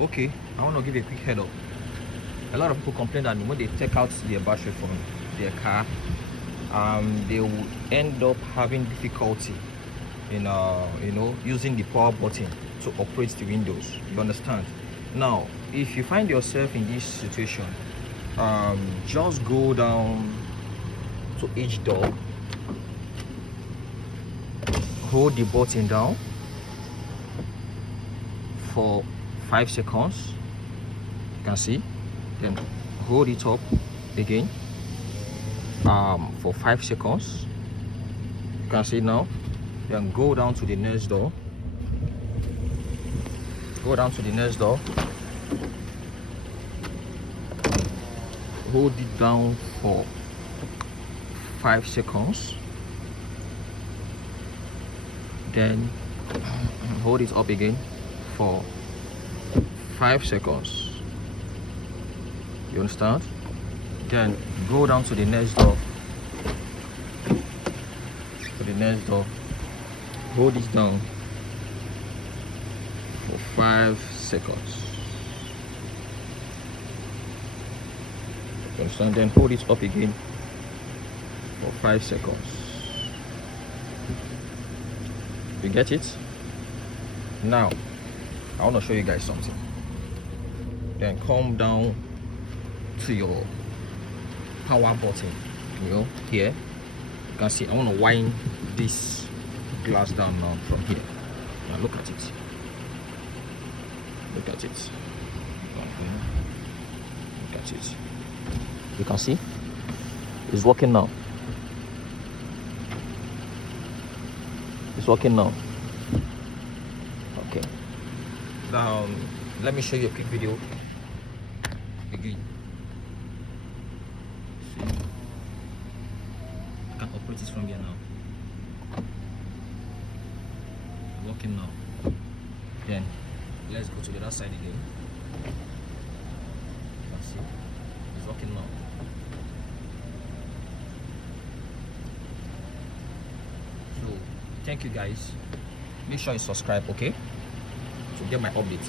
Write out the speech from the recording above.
Okay, I want to give you a quick head up. A lot of people complain that when they take out their battery from their car, they will end up having difficulty in using the power button to operate the windows. You understand? Now, if you find yourself in this situation, just go down to each door, hold the button down for 5 seconds. You can see, then hold it up again for 5 seconds. You can see now. Then go down to the next door. Go down to the next door. Hold it down for 5 seconds. Then hold it up again for 5 seconds. You understand? Then go down to the next door. To the next door. Hold it down for 5 seconds. You understand? Then hold it up again for 5 seconds. You get it? Now, I want to show you guys something. Then come down to your power button. Here. You can see I want to wind this glass down now from here. Now look at it. Look at it. Look at it. You can see it's working now. It's working now. Okay. Now let me show you a quick video again. See, I can operate this from here now. Working now. Then let's go to the other side again. You can see it's working now. So thank you guys. Make sure you subscribe, okay, to get my updates.